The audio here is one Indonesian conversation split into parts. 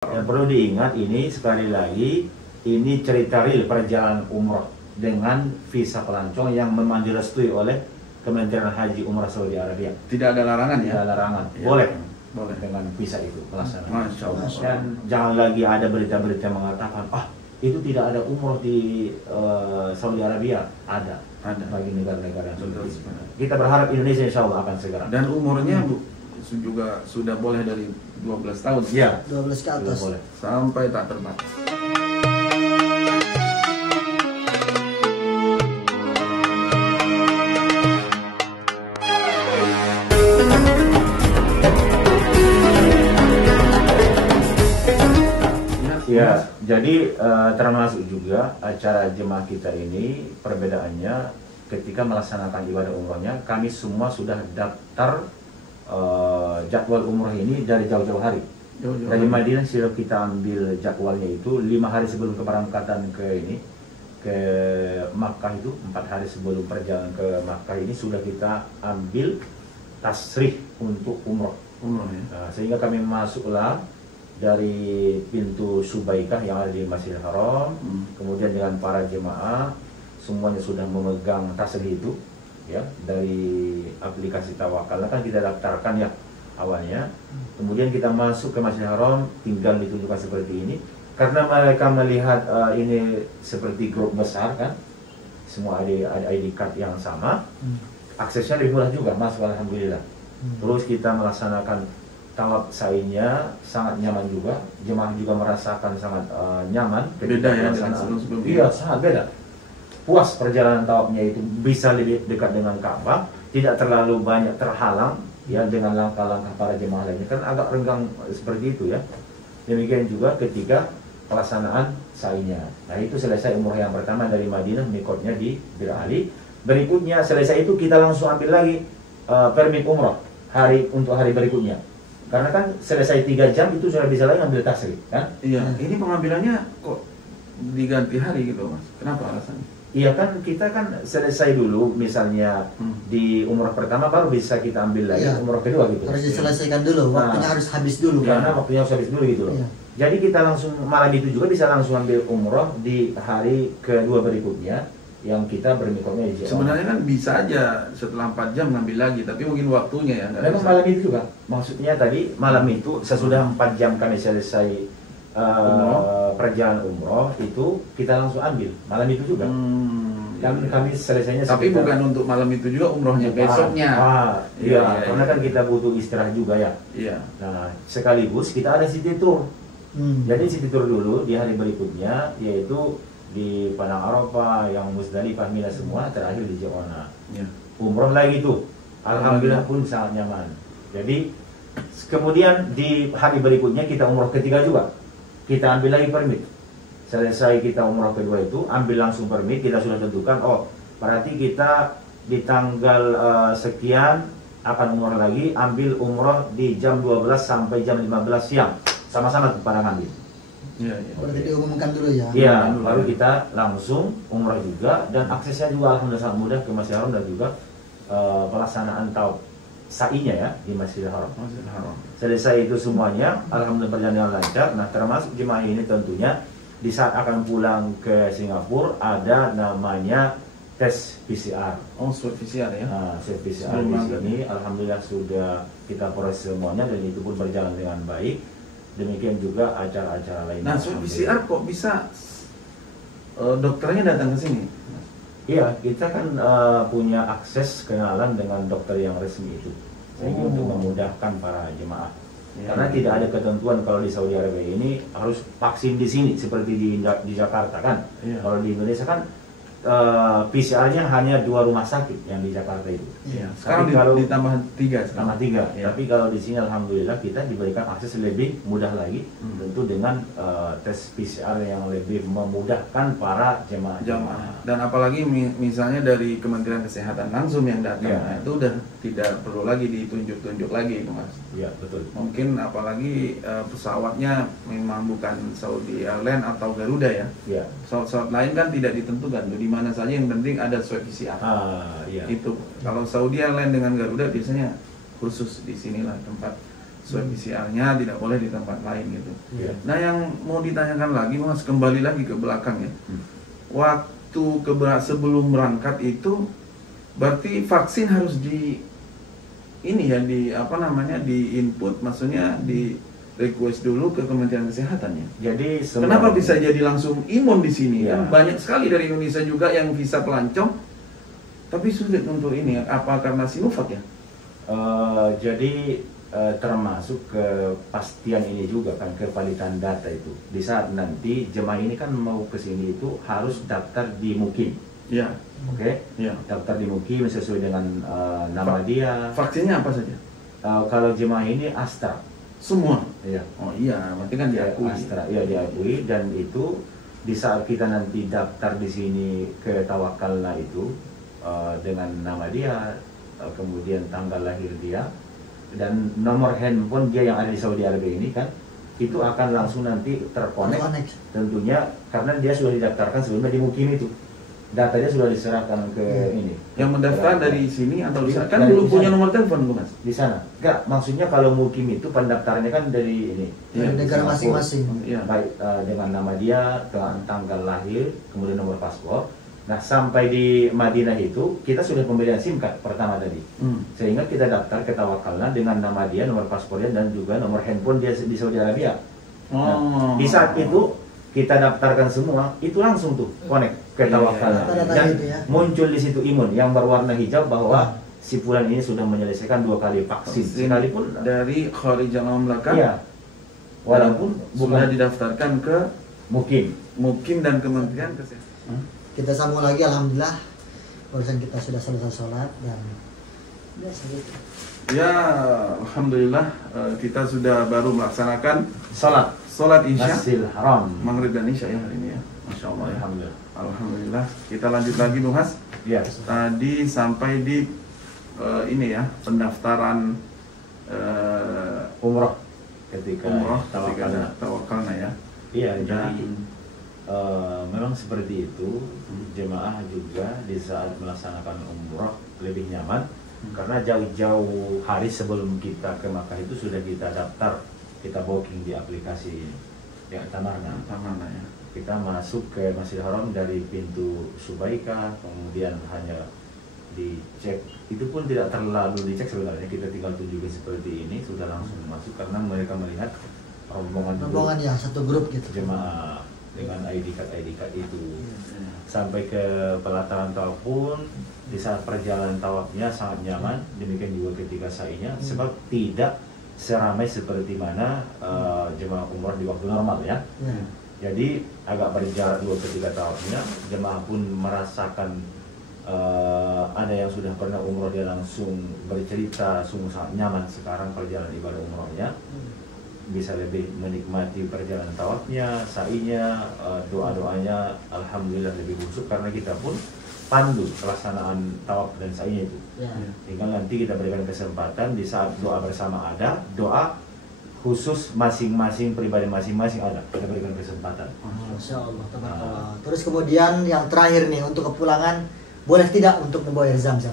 Yang perlu diingat ini sekali lagi, ini cerita real perjalanan umroh dengan visa pelancong yang memang direstui oleh Kementerian Haji Umrah Saudi Arabia. Tidak ada larangan ya? Tidak ada larangan, Ya. boleh Boleh dengan visa itu melaksanakan. Masya Allah. Dan jangan lagi ada berita-berita mengatakan, itu tidak ada umroh di Saudi Arabia. Ada bagi negara-negara yang seperti itu. Kita berharap Indonesia insya Allah akan segera. Dan umurnya juga sudah boleh dari 12 tahun. Ya, 12 ke atas. boleh. Sampai tak terbatas. Ya, jadi termasuk juga acara jemaah kita ini perbedaannya ketika melaksanakan ibadah umrohnya, kami semua sudah daftar jadwal umroh ini dari jauh-jauh hari. Dari Madinah sudah kita ambil jadwalnya itu 5 hari sebelum keberangkatan ke Makkah itu, 4 hari sebelum perjalanan ke Makkah ini sudah kita ambil tasrih untuk umroh. Nah, sehingga kami masuklah dari pintu Subaikah yang ada di Masjidil Haram, kemudian dengan para jemaah semuanya sudah memegang tasrih itu, ya, dari aplikasi Tawakal kan kita daftarkan ya awalnya, kemudian kita masuk ke Masjidil Haram, tinggal ditunjukkan seperti ini, karena mereka melihat ini seperti grup besar kan, semua ada ID card yang sama, aksesnya lebih mudah juga masuk alhamdulillah. Terus kita melaksanakan tawaf sa'inya sangat nyaman juga, jemaah juga merasakan sangat nyaman. Beda ya dengan sebelum-sebelumnya? Iya, sangat beda. Puas perjalanan tawafnya itu, bisa lebih dekat dengan Ka'bah, tidak terlalu banyak terhalang ya dengan langkah-langkah para jemaah lainnya, kan agak renggang seperti itu ya. Demikian juga ketika pelaksanaan sa'inya. Nah, itu selesai umroh yang pertama dari Madinah, mikotnya di Bir Ali. Berikutnya selesai itu kita langsung ambil lagi permit umroh untuk hari berikutnya. Karena kan selesai 3 jam itu sudah bisa lagi ngambil tasrih kan? Iya, ini pengambilannya kok diganti hari gitu Mas? Kenapa alasannya? Iya kan, kita kan selesai dulu misalnya di umroh pertama baru bisa kita ambil lagi umroh kedua gitu. Harus diselesaikan dulu, waktunya harus habis dulu. Karena waktunya harus habis dulu gitu loh. Jadi kita langsung malam itu juga bisa langsung ambil umroh di hari kedua berikutnya yang kita bermikotnya di Jeddah. Sebenarnya kan bisa aja setelah 4 jam ngambil lagi, tapi mungkin waktunya ya. Memang malam itu juga, maksudnya tadi malam itu sesudah 4 jam kami selesai perjalanan umroh itu kita langsung ambil malam itu juga. Dan kami selesainya tapi bukan untuk malam itu juga umrohnya besoknya. Iya, karena kan kita butuh istirahat juga ya. Iya. Nah, sekaligus kita ada city tour. Jadi city tour dulu di hari berikutnya, yaitu di Padang Arafah, yang Musdalifah, Mina semua, terakhir di Jeddah. Umroh lagi tuh, alhamdulillah pun sangat nyaman. Jadi kemudian di hari berikutnya kita umroh ketiga juga, kita ambil lagi permit. Selesai kita umroh kedua itu, ambil langsung permit, kita sudah tentukan, berarti kita di tanggal sekian akan umroh lagi, ambil umroh di jam 12 sampai jam 15 siang, sama-sama pada ngambil. Berarti diumumkan dulu ya? Iya, baru kita langsung umrah juga, dan aksesnya juga alhamdulillah sangat mudah ke Masjidil Haram, dan juga pelaksanaan tawaf sa'inya ya di Masjidil Haram. Selesai itu semuanya, alhamdulillah berjalan dengan lancar. Nah, termasuk jemaah ini tentunya di saat akan pulang ke Singapura ada namanya tes PCR. Swab PCR ya? Nah, swab PCR di sini alhamdulillah sudah kita proses semuanya, dan itu pun berjalan dengan baik. Demikian juga acara-acara lainnya. Nah, swab PCR kok bisa dokternya datang ke sini? Iya, kita kan punya akses kenalan dengan dokter yang resmi itu, sehingga untuk memudahkan para jemaah. Karena tidak ada ketentuan kalau di Saudi Arabia ini harus vaksin di sini seperti di Jakarta kan. Kalau di Indonesia kan PCR-nya hanya 2 rumah sakit yang di Jakarta itu. Sekarang ditambah 3. Tambah 3. Tapi kalau di sini alhamdulillah kita diberikan akses lebih mudah lagi, tentu dengan tes PCR yang lebih memudahkan para jemaah. Dan apalagi misalnya dari Kementerian Kesehatan langsung yang datang, itu udah tidak perlu lagi ditunjuk-tunjuk lagi itu Mas. Iya, betul. Mungkin apalagi pesawatnya memang bukan Saudi Airlines atau Garuda ya. Pesawat-pesawat lain kan tidak ditentukan di mana saja, yang penting ada swab PCR. Itu kalau Saudi Airlines dengan Garuda biasanya khusus di sinilah tempat swab PCR-nya tidak boleh di tempat lain gitu. Iya. Nah yang mau ditanyakan lagi Mas, kembali lagi ke belakang ya. Waktu sebelum berangkat itu berarti vaksin harus di input, maksudnya di request dulu ke Kementerian Kesehatan ya. Jadi kenapa bisa jadi langsung imun di sini? Ya. Kan banyak sekali dari Indonesia juga yang visa pelancong, tapi sulit untuk ini. Apa karena Sinovac ya? Jadi termasuk kepastian ini juga kan, kevalidan data itu. Di saat nanti jemaah ini kan mau ke sini itu harus daftar di Mukim. Ya. Oke. Ya. Daftar di Mukim sesuai dengan nama dia. Vaksinnya apa saja? Kalau jemaah ini Astra. Semua? Iya. Oh iya, berarti kan diakui. Astra, iya diakui, dan itu di saat kita nanti daftar di sini ke Tawakalna itu dengan nama dia, kemudian tanggal lahir dia, dan nomor handphone dia yang ada di Saudi Arabia ini kan, itu akan langsung nanti terkonek tentunya, karena dia sudah didaftarkan sebelumnya di Mukim itu. Datanya sudah diserahkan ke ini. Yang mendaftar dari sini atau di sana? Kan belum punya nomor telepon, Mas? Di sana. Enggak, maksudnya kalau Mukim itu pendaftarannya kan dari ini. Dari negara masing-masing. Ya. Baik dengan nama dia, dengan tanggal lahir, kemudian nomor paspor. Nah, sampai di Madinah itu kita sudah pembelian SIM card pertama tadi. Sehingga kita daftar ke Tawakalna dengan nama dia, nomor paspornya, dan juga nomor handphone dia di Saudi Arabia. Nah, di saat itu kita daftarkan semua, itu langsung tuh connect ke Tawakalna, dan muncul di situ imun yang berwarna hijau bahwa si fulan ini sudah menyelesaikan 2 kali vaksin sekalipun dari Kharijal Mamlakah. Iya. Walaupun sudah didaftarkan ke Mukim dan Kementerian Kesehatan. Kita sambung lagi, alhamdulillah barusan kita sudah selesai sholat dan biasa gitu. Ya, alhamdulillah kita sudah baru melaksanakan sholat Isya, Masjidil Haram, Maghrib dan Isya ya hari ini ya. Masya Allah ya. Alhamdulillah. Kita lanjut lagi Bung Has. Ya. Tadi sampai di ini ya, pendaftaran umroh ketika Tawakalna ya. Iya, jadi memang seperti itu. Jemaah juga di saat melaksanakan umroh lebih nyaman karena jauh-jauh hari sebelum kita ke Makkah itu sudah kita daftar, kita booking di aplikasi ya Tamarna ya. Kita masuk ke Masjidil Haram dari pintu Subaika, kemudian hanya dicek, itu pun tidak terlalu dicek sebenarnya, kita tinggal tunjukin seperti ini sudah langsung masuk karena mereka melihat rombongan ya, satu grup gitu, jemaah dengan ID card itu sampai ke pelataran tawaf pun di saat perjalanan tawafnya sangat nyaman, demikian juga ketika sa'inya, sebab tidak seramai seperti mana jemaah umroh di waktu normal ya. Jadi agak berjarak dua ketika tawafnya, jemaah pun merasakan ada yang sudah pernah umroh dia langsung bercerita sungguh sangat nyaman sekarang perjalanan ibadah umrohnya, bisa lebih menikmati perjalanan tawafnya, sa'inya, doa-doanya alhamdulillah lebih khusyuk karena kita pun pandu pelaksanaan tawaf dan sa'inya itu. Tinggal nanti kita berikan kesempatan di saat doa bersama ada, doa khusus masing-masing pribadi masing-masing ada, kita berikan kesempatan. Masya Allah, tabarakallah. Terus kemudian yang terakhir nih untuk kepulangan, boleh tidak untuk membawa air zam-zam?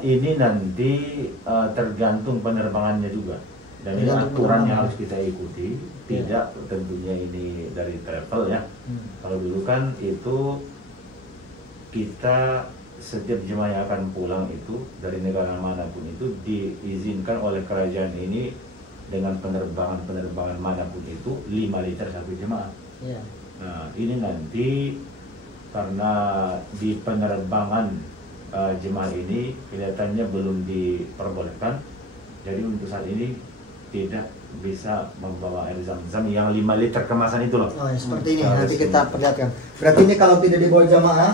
Ini nanti tergantung penerbangannya juga. Dan ini aturan yang harus kita ikuti, tidak tentunya ini dari travel ya. Kalau dulu kan itu kita setiap jemaah yang akan pulang itu dari negara manapun itu diizinkan oleh kerajaan ini dengan penerbangan manapun itu 5 liter satu jemaah. Nah ini nanti karena di penerbangan jemaah ini kelihatannya belum diperbolehkan, jadi untuk saat ini tidak bisa membawa air zam-zam yang 5 liter kemasan itu loh. Oh ya, seperti ini nanti kita perlihatkan. Berarti ini kalau tidak dibawa jamaah,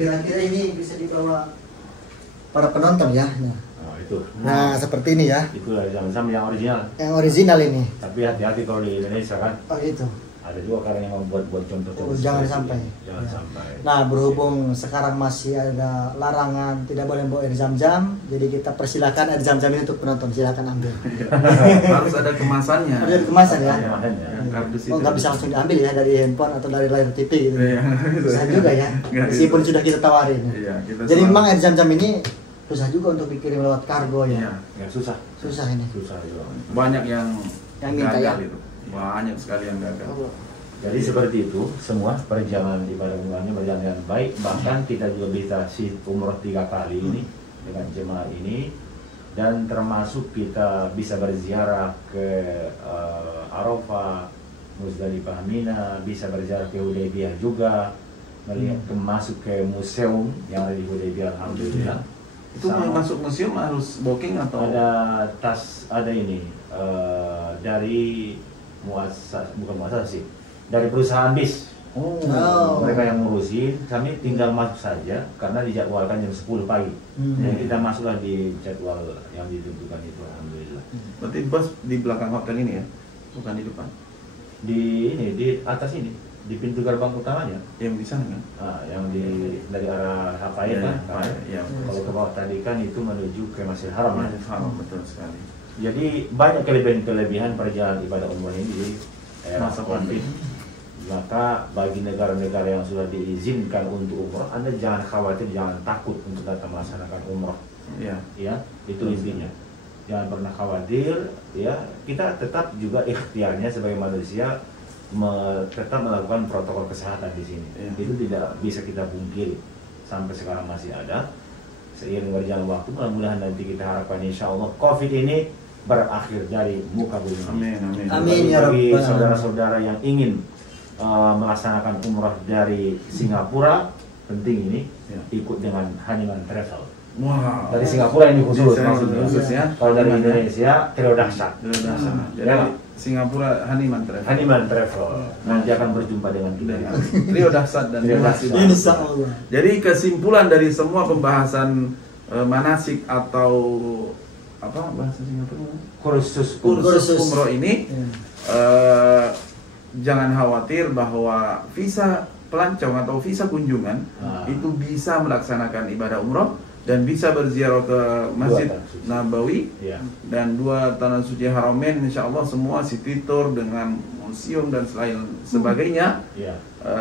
kira-kira ini bisa dibawa para penonton ya. Nah seperti ini ya. Itu air zam-zam yang original. Yang original ini. Tapi hati-hati kalau di Indonesia kan. Oh gitu. Ada juga karena yang membuat contoh. Jangan sampai. Jangan sampai. Nah berhubung sekarang masih ada larangan tidak boleh bawa air zam-zam, jadi kita persilakan air zam-zam ini untuk penonton, silakan ambil. Harus ada kemasannya. Ada kemasan ya. Oh nggak bisa langsung diambil ya dari handphone atau dari layar TV gitu. Bisa juga ya. Meskipun sudah kita tawarin. Jadi memang air zam-zam ini susah juga untuk dikirim lewat kargo ya. Ya susah. Susah ini. Susah juga. Banyak yang minta ya. itu. Banyak sekali yang gagal. Jadi seperti itu, semua perjalanan ibadah umrahnya berjalan dengan baik. Bahkan kita juga bisa umroh 3 kali ini dengan jemaah ini, dan termasuk kita bisa berziarah ke Arafah, Muzdalifah, Mina, bisa berziarah ke Hudaybiyah juga, melihat masuk ke museum yang ada di Hudaybiyah, alhamdulillah. Itu masuk museum harus booking atau ada ada ini dari bukan muassasah sih, dari perusahaan bis. Mereka yang ngurusin, kami tinggal masuk saja karena dijadwalkan jam 10 pagi. Jadi kita masuklah di jadwal yang ditentukan itu, alhamdulillah. Berarti bus di belakang hotel ini ya, bukan di depan? Di atas ini, di pintu gerbang utamanya. Yang di sana kan? Yang dari arah Hafaid kan? Ya. Kalau ke bawah tadi kan itu menuju ke Masjidil Haram. Masjidil Haram, betul sekali. Jadi banyak kelebihan perjalanan ibadah umrah ini di masa pandemi. Maka bagi negara-negara yang sudah diizinkan untuk umrah, Anda jangan khawatir, jangan takut untuk datang melaksanakan umrah. Ya, itu intinya. Jangan pernah khawatir, ya. Kita tetap juga ikhtiarnya sebagai manusia tetap melakukan protokol kesehatan di sini. Itu tidak bisa kita pungkiri. Sampai sekarang masih ada. Seiring berjalan waktu, mudah-mudahan nanti kita harapkan insya Allah COVID ini berakhir dari muka bumi. Amin. Amin ya Bagi Rabbal. saudara-saudara yang ingin melaksanakan umrah dari Singapura, penting ini ikut dengan Haniman Travel. Wow. Dari Singapura ini khusus maksudnya. Ya. Kalau dari Indonesia, Trio Dahsyat. Jadi Singapura Haniman Travel. Haniman Travel. Nanti akan berjumpa dengan kita. Trio Dahsyat dan Insya Allah. Jadi kesimpulan dari semua pembahasan manasik atau apa bahasa Singapura? Kursus umroh ini. Jangan khawatir bahwa visa pelancong atau visa kunjungan itu bisa melaksanakan ibadah umroh dan bisa berziarah ke Masjid Nabawi dan 2 tanah suci Haramain, insya Allah semua city tour dengan museum dan sebagainya.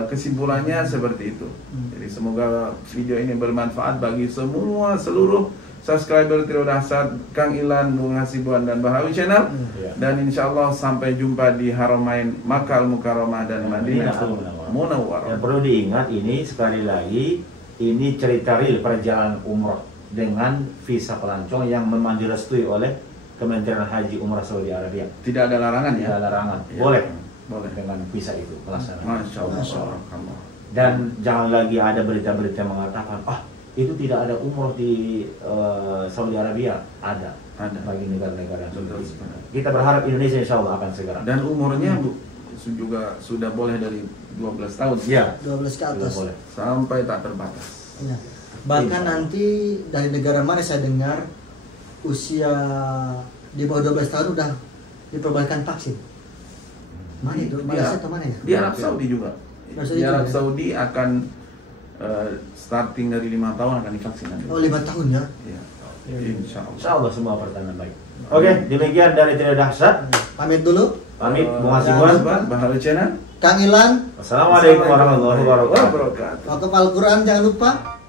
Kesimpulannya seperti itu. Jadi semoga video ini bermanfaat bagi seluruh subscriber Trio Dahsyat, Kang Ilan, Bung Hasibuan dan Bahawi Channel. Dan insya Allah sampai jumpa di Haramain Makkah Al-Mukarramah dan Madinah Munawwarah. Yang perlu diingat ini sekali lagi, ini cerita real perjalanan umrah dengan visa pelancong yang memang direstui oleh Kementerian Haji Umrah Saudi Arabia. Tidak ada larangan ya? Tidak ada larangan. Boleh dengan visa itu melaksanakan. Masya Allah. Dan jangan lagi ada berita-berita mengatakan itu tidak ada umroh di Saudi Arabia. Ada bagi negara-negara yang kita berharap Indonesia insya Allah akan segera. Dan umurnya juga sudah boleh dari 12 tahun. Ya, 12 ke atas. boleh. Sampai tak terbatas. Ya. Bahkan nanti dari negara mana saya dengar usia di bawah 12 tahun udah diperbolehkan vaksin. Mana itu? Malaysia atau mana ya? Di Arab Saudi juga. Di Arab Saudi akan starting dari 5 tahun akan divaksin. 5 tahun ya? Iya. Insya Allah semua pertanyaan baik. Oke, demikian dari Trio Dahsyat. Pamit dulu. Pamit, Bung Hasibuan, Bahawi Channel, Kang Ilan. Wassalamualaikum warahmatullahi wabarakatuh. Waktu Al-Quran jangan lupa.